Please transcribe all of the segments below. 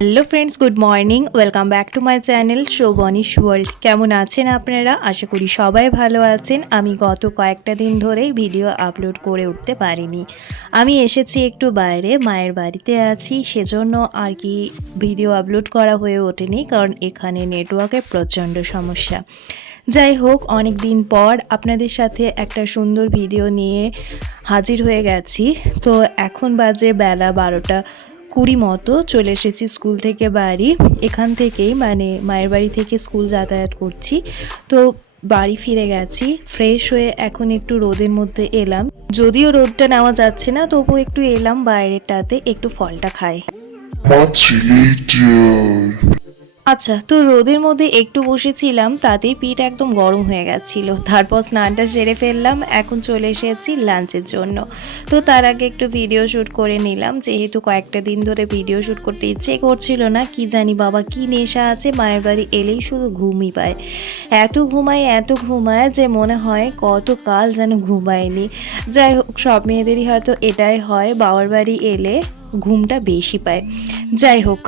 Hello friends, good morning. Welcome back to my channel Shobhanish world. কেমন আছেন আপনারা? আশা করি সবাই ভালো আছেন। আমি গত কয়েকটা দিন ধরেই ভিডিও আপলোড করে উঠতে পারিনি। আমি এসেছি একটু বাইরে, মায়ের বাড়িতে আছি, সেজন্য আর কি ভিডিও আপলোড করা হয়ে ওঠেনি, কারণ এখানে নেটওয়ার্কের প্রচণ্ড সমস্যা। যাই হোক, অনেক দিন পর আপনাদের সাথে একটা সুন্দর ভিডিও নিয়ে হাজির হয়ে গেছি। তো এখন বাজে বেলা 12:20 মতো। চলে এসেছি স্কুল থেকে বাড়ি। এখান থেকেই মানে মায়ের বাড়ি থেকে স্কুল যাতায়াত করছি। তো বাড়ি ফিরে গেছি, ফ্রেশ হয়ে এখন একটু রোদের মধ্যে এলাম। যদিও রোদটা নেওয়া যাচ্ছে না, তবুও একটু এলাম বাইরেটাতে, একটু ফলটা খাই। আচ্ছা, তো রোদের মধ্যে একটু বসেছিলাম, তাতেই পিঠ একদম গরম হয়ে গেছিলো। তারপর স্নানটা সেরে ফেললাম, এখন চলে এসেছি লাঞ্চের জন্য। তো তার আগে একটু ভিডিও শ্যুট করে নিলাম, যেহেতু কয়েকটা দিন ধরে ভিডিও শ্যুট করতে ইচ্ছে করছিল না। কি জানি বাবা কি নেশা আছে, মায়ের বাড়ি এলেই শুধু ঘুমই পায়। এত ঘুমায় যে মনে হয় কত কাল যেন ঘুমায়নি। যাই হোক, সব মেয়েদেরই হয়তো এটাই হয়, বাবার বাড়ি এলে ঘুমটা বেশি পায়। যাই হোক,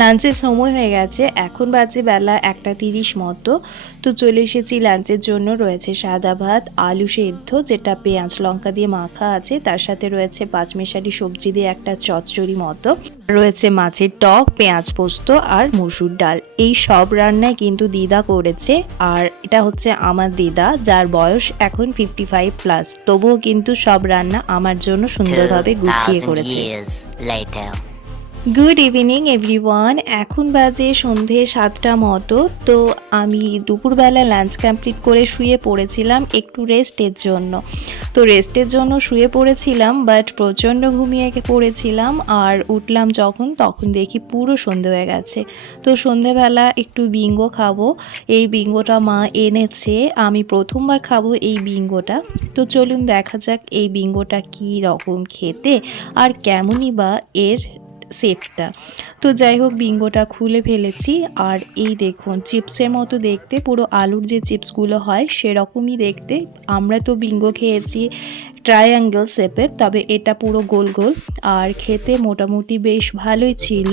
লাঞ্চের সময় হয়ে গেছে, এখন বাজে বেলা 1:30 মতো। তো চলে এসেছি লাঞ্চের জন্য। রয়েছে সাদা ভাত, আলু সেদ্ধ যেটা পেঁয়াজ লঙ্কা দিয়ে মাখা আছে, তার সাথে রয়েছে পাঁচমেশালি সবজি দিয়ে একটা চচ্চড়ি মতো, রয়েছে মাছের টক, পেঁয়াজ পোস্ত আর মসুর ডাল। এই সব রান্নাই কিন্তু দিদা করেছে, আর এটা হচ্ছে আমার দিদা, যার বয়স এখন 55+। তবুও কিন্তু সব রান্না আমার জন্য সুন্দরভাবে গুছিয়ে করেছে। Good evening everyone. এখন বাজে সন্ধে 7টা মতো। তো আমি দুপুরবেলা লাঞ্চ কমপ্লিট করে শুয়ে পড়েছিলাম একটু রেস্টের জন্য। তো রেস্টের জন্য শুয়ে পড়েছিলাম, বাট প্রচণ্ড ঘুমিয়ে পড়েছিলাম। আর উঠলাম যখন, তখন দেখি পুরো সন্ধে হয়ে গেছে। তো সন্ধেবেলা একটু বিঙ্গো খাবো। এই বিঙ্গোটা মা এনেছে, আমি প্রথমবার খাবো এই বিঙ্গোটা। তো চলুন দেখা যাক এই বিঙ্গোটা কী রকম খেতে আর কেমনই বা এর সেটটা। তো যাই হোক, বিঙ্গোটা খুলে ফেলেছি। আর এই দেখুন, চিপসের মতো দেখতে, পুরো আলুর যে চিপসগুলো হয় সেরকমই দেখতে। আমরা তো বিঙ্গো খেয়েছি ট্রায়াঙ্গেল শেপের, তবে এটা পুরো গোল গোল, আর খেতে মোটামুটি বেশ ভালোই ছিল।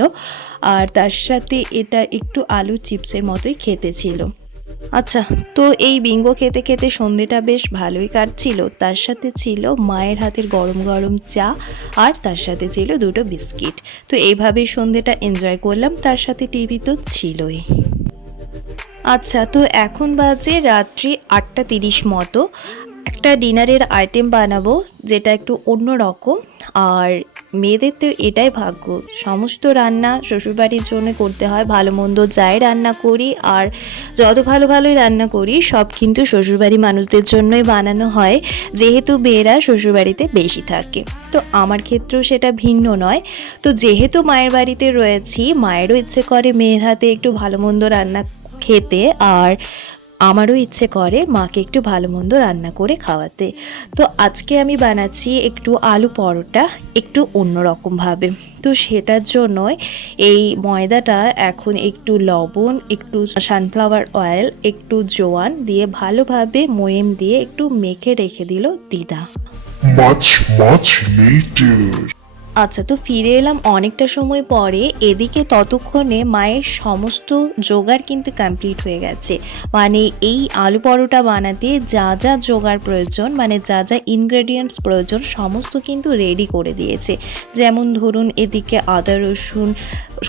আর তার সাথে এটা একটু আলু চিপসের মতোই খেতে ছিল। আচ্ছা, তো এই বিঙ্গো খেতে খেতে সন্ধেটা বেশ ভালোই কাটছিল। তার সাথে ছিল মায়ের হাতের গরম গরম চা, আর তার সাথে ছিল দুটো বিস্কিট। তো এইভাবেই সন্ধেটা এনজয় করলাম, তার সাথে টিভি তো ছিলই। আচ্ছা, তো এখন বাজে রাত্রি 8:30 মতো। একটা ডিনারের আইটেম বানাবো যেটা একটু অন্য রকম। আর মেয়েদের তো এটাই ভাগ্য, সমস্ত রান্না শ্বশুরবাড়ির জন্য করতে হয়। ভালো মন্দ যাই রান্না করি, আর যত ভালোই রান্না করি, সব কিন্তু শ্বশুরবাড়ি মানুষদের জন্যই বানানো হয়, যেহেতু মেয়েরা শ্বশুরবাড়িতে বেশি থাকে। তো আমার ক্ষেত্রেও সেটা ভিন্ন নয়। তো যেহেতু মায়ের বাড়িতে রয়েছি, মায়েরও ইচ্ছে করে মেয়ের হাতে একটু ভালো মন্দ রান্না খেতে, আর আমারও ইচ্ছে করে মাকে একটু ভালো মন্দ রান্না করে খাওয়াতে। তো আজকে আমি বানাচ্ছি একটু আলু পরোটা, একটু অন্যরকমভাবে। তো সেটার জন্যই এই ময়দাটা এখন একটু লবণ, একটু সানফ্লাওয়ার অয়েল, একটু জোয়ান দিয়ে ভালোভাবে ময়েম দিয়ে একটু মেখে রেখে দিল দিদা। much later. আচ্ছা, তো ফিরে এলাম অনেকটা সময় পরে। এদিকে ততক্ষণে মায়ের সমস্ত জোগাড় কিন্তু কমপ্লিট হয়ে গেছে। মানে এই আলু পরোটা বানাতে যা যা জোগাড় প্রয়োজন, মানে যা যা ইনগ্রেডিয়েন্টস প্রয়োজন, সমস্ত কিন্তু রেডি করে দিয়েছে। যেমন ধরুন, এদিকে আদা রসুন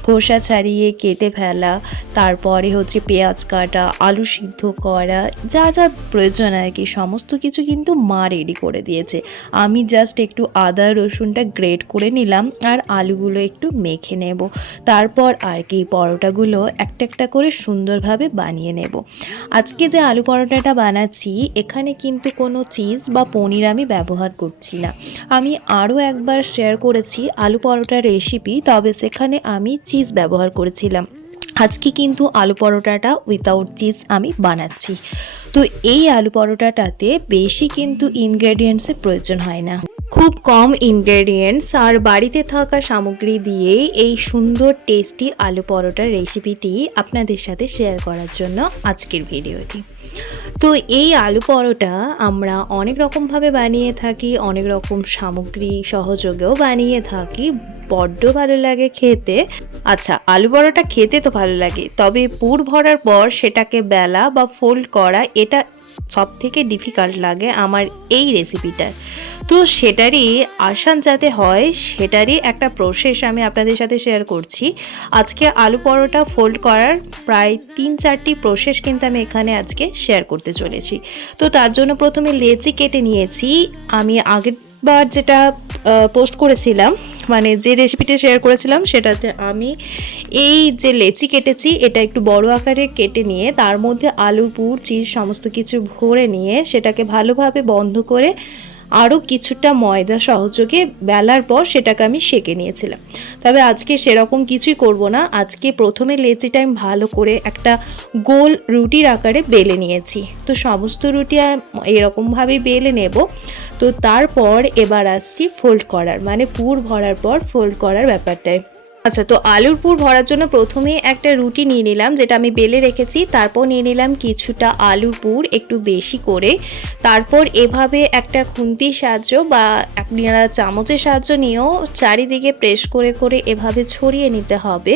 খোসা ছাড়িয়ে কেটে ফেলা, তারপরে হচ্ছে পেঁয়াজ কাটা, আলু সিদ্ধ করা, যা যা প্রয়োজন আর কি, সমস্ত কিছু কিন্তু মা রেডি করে দিয়েছে। আমি জাস্ট একটু আদা রসুনটা গ্রেট করে নিলাম, আর আলুগুলো একটু মেখে নেব। তারপর আর কি পরোটাগুলো একটা একটা করে সুন্দরভাবে বানিয়ে নেব। আজকে যে আলু পরোটাটা বানাচ্ছি, এখানে কিন্তু কোনো চিজ বা পনির আমি ব্যবহার করছি না। আমি আরও একবার শেয়ার করেছি আলু পরোটার রেসিপি, তবে সেখানে আমি চিজ ব্যবহার করেছিলাম। আজকে কিন্তু আলু পরোটাটা উইথাউট চিজ আমি বানাচ্ছি। তো এই আলু পরোটাটাতে বেশি কিন্তু ইনগ্রেডিয়েন্টসের প্রয়োজন হয় না, খুব কম ইনগ্রেডিয়েন্টস আর বাড়িতে থাকা সামগ্রী দিয়েই এই সুন্দর টেস্টি আলু পরোটার রেসিপিটি আপনাদের সাথে শেয়ার করার জন্য আজকের ভিডিওটি। তো এই আলু পরোটা আমরা অনেক রকমভাবে বানিয়ে থাকি, অনেক রকম সামগ্রী সহযোগেও বানিয়ে থাকি। বড্ড ভালো লাগে খেতে। আচ্ছা, আলু পরোটা খেতে তো ভালো লাগে, তবে পুর ভরার পর সেটাকে বেলা বা ফোল্ড করা এটা সব থেকে ডিফিকাল্ট লাগে আমার এই রেসিপিটা। তো সেটারই আসান যাতে হয় সেটারই একটা প্রসেস আমি আপনাদের সাথে শেয়ার করছি। আজকে আলু পরোটা ফোল্ড করার প্রায় 3-4টি প্রসেস কিন্তু আমি এখানে আজকে শেয়ার করতে চলেছি। তো তার জন্য প্রথমে লেচি কেটে নিয়েছি। আমি আগের বার যেটা পোস্ট করেছিলাম, মানে যে রেসিপিটা শেয়ার করেছিলাম, সেটাতে আমি এই যে লেচি কেটেছি এটা একটু বড় আকারে কেটে নিয়ে তার মধ্যে আলু পুর চিজ সমস্ত কিছু ভরে নিয়ে সেটাকে ভালোভাবে বন্ধ করে আরও কিছুটা ময়দা সহযোগে বেলার পর সেটাকে আমি সেঁকে নিয়েছিলাম। তবে আজকে সেরকম কিছুই করব না। আজকে প্রথমে লেচিটা আমি ভালো করে একটা গোল রুটির আকারে বেলে নিয়েছি। তো সমস্ত রুটি এরকমভাবেই বেলে নেব। তো তারপর এবার আসছি ফোল্ড করার, মানে পুর ভরার পর ফোল্ড করার ব্যাপারটায়। আচ্ছা, তো আলুর পুর ভরার জন্য প্রথমে একটা রুটি নিয়ে নিলাম যেটা আমি বেলে রেখেছি। তারপর নিয়ে নিলাম কিছুটা আলুর পুর একটু বেশি করে। তারপর এভাবে একটা খুন্তির সাহায্য বা আপনারা চামচের সাহায্য নিয়েও চারিদিকে প্রেস করে করে এভাবে ছড়িয়ে নিতে হবে।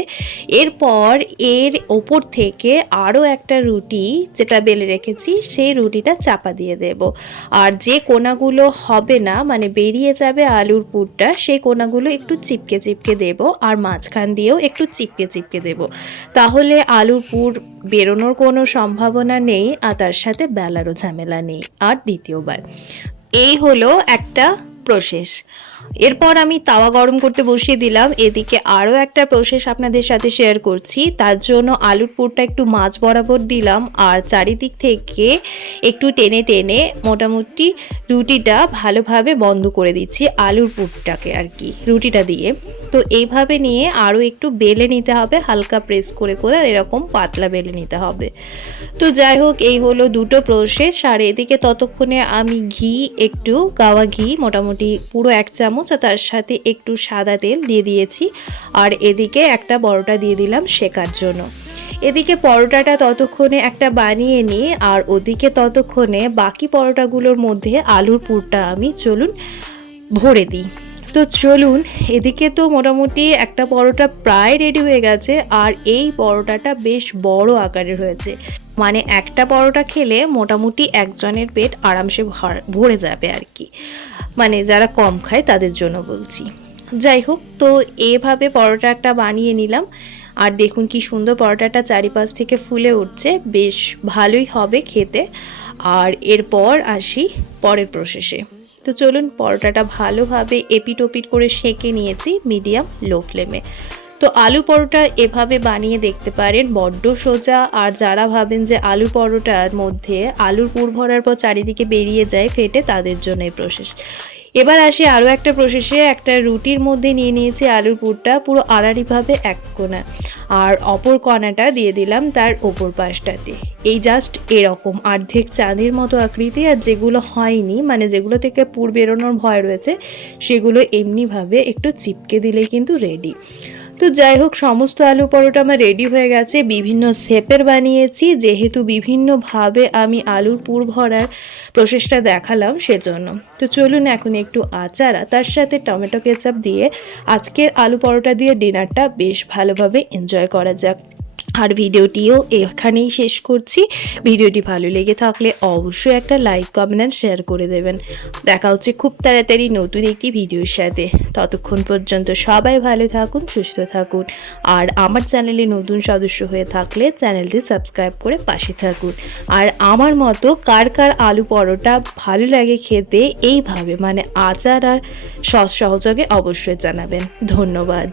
এরপর এর ওপর থেকে আরও একটা রুটি যেটা বেলে রেখেছি সেই রুটিটা চাপা দিয়ে দেব। আর যে কোনাগুলো হবে না, মানে বেরিয়ে যাবে আলুর পুরটা, সেই কোনাগুলো একটু চিপকে চিপকে দেব। আর মাঝখান দিয়েও একটু চিপকে চিপকে দেব, তাহলে আলুর পুর বেরোনোর কোনো সম্ভাবনা নেই আর তার সাথে বেলারও ঝামেলা নেই। আর দ্বিতীয়বার এই হলো একটা প্রসেস। এরপর আমি তাওয়া গরম করতে বসিয়ে দিলাম। এদিকে আরও একটা প্রসেস আপনাদের সাথে শেয়ার করছি। তার জন্য আলুর পুরটা একটু মাঝ বরাবর দিলাম আর চারিদিক থেকে একটু টেনে টেনে মোটামুটি রুটিটা ভালোভাবে বন্ধ করে দিচ্ছি, আলুর পুরটাকে আর কি রুটিটা দিয়ে। তো এইভাবে নিয়ে আরও একটু বেলে নিতে হবে, হালকা প্রেস করে করে, আর এরকম পাতলা বেলে নিতে হবে। তো যাই হোক, এই হলো দুটো প্রসেস। আর এদিকে ততক্ষণে আমি ঘি, একটু গাওয়া ঘি মোটামুটি পুরো 1 চামচ, আর তার সাথে একটু সাদা তেল দিয়ে দিয়েছি। আর এদিকে একটা পরোটা দিয়ে দিলাম শেকার জন্য। এদিকে পরোটাটা ততক্ষণে একটা বানিয়ে নিই, আর ওদিকে ততক্ষণে বাকি পরোটাগুলোর মধ্যে আলুর পুরটা আমি ভরে দিই। তো চলুন, এদিকে তো মোটামুটি একটা পরোটা প্রায় রেডি হয়ে গেছে। আর এই পরোটাটা বেশ বড় আকারের হয়েছে, মানে একটা পরোটা খেলে মোটামুটি একজনের পেট আরামসে ভরে যাবে আর কি, মানে যারা কম খায় তাদের জন্য বলছি। যাই হোক, তো এভাবে পরোটা একটা বানিয়ে নিলাম। আর দেখুন কি সুন্দর পরোটাটা চারিপাশ থেকে ফুলে উঠছে, বেশ ভালোই হবে খেতে। আর এরপর আসি পরের প্রসেসে। তো চলুন, পরোটাটা ভালোভাবে এপিট ওপিট করে সেঁকে নিয়েছি মিডিয়াম লো ফ্লেমে। তো আলু পরোটা এভাবে বানিয়ে দেখতে পারেন, বড্ড সোজা। আর যারা ভাবেন যে আলু পরোটার মধ্যে আলুর পুর ভরার পর চারিদিকে বেরিয়ে যায় ফেটে, তাদের জন্য এই প্রসেস। এবার আসি আরও একটা প্রসেসে। একটা রুটির মধ্যে নিয়ে নিয়েছি আলুর পুরটা পুরো আড়াআড়িভাবে এক কোণা, আর অপর কোণাটা দিয়ে দিলাম তার ওপর পাশটাতে। এই জাস্ট এরকম অর্ধেক চাঁদের মতো আকৃতি। আর যেগুলো হয়নি, মানে যেগুলো থেকে পুর বেরোনোর ভয় রয়েছে, সেগুলো এমনিভাবে একটু চিপকে দিলেই কিন্তু রেডি। তো যাই হোক, সমস্ত আলু পরোটা আমার রেডি হয়ে গেছে। বিভিন্ন শেপের বানিয়েছি, যেহেতু বিভিন্নভাবে আমি আলুর পুর ভরার প্রসেসটা দেখালাম সেজন্য। তো চলুন, এখন একটু আচার তার সাথে টমেটো কেচাপ দিয়ে আজকের আলু পরোটা দিয়ে ডিনারটা বেশ ভালোভাবে এনজয় করা যাক। আর ভিডিওটিও এখানেই শেষ করছি। ভিডিওটি ভালো লেগে থাকলে অবশ্যই একটা লাইক, কমেন্ট আর শেয়ার করে দেবেন। দেখা হচ্ছে খুব তাড়াতাড়ি নতুন একটি ভিডিওর সাথে। ততক্ষণ পর্যন্ত সবাই ভালো থাকুন, সুস্থ থাকুন। আর আমার চ্যানেলে নতুন সদস্য হয়ে থাকলে চ্যানেলটি সাবস্ক্রাইব করে পাশে থাকুন। আর আমার মতো কার কার আলু পরোটা ভালো লাগে খেতে এইভাবে, মানে আচার আর সস সহযোগে, অবশ্যই জানাবেন। ধন্যবাদ।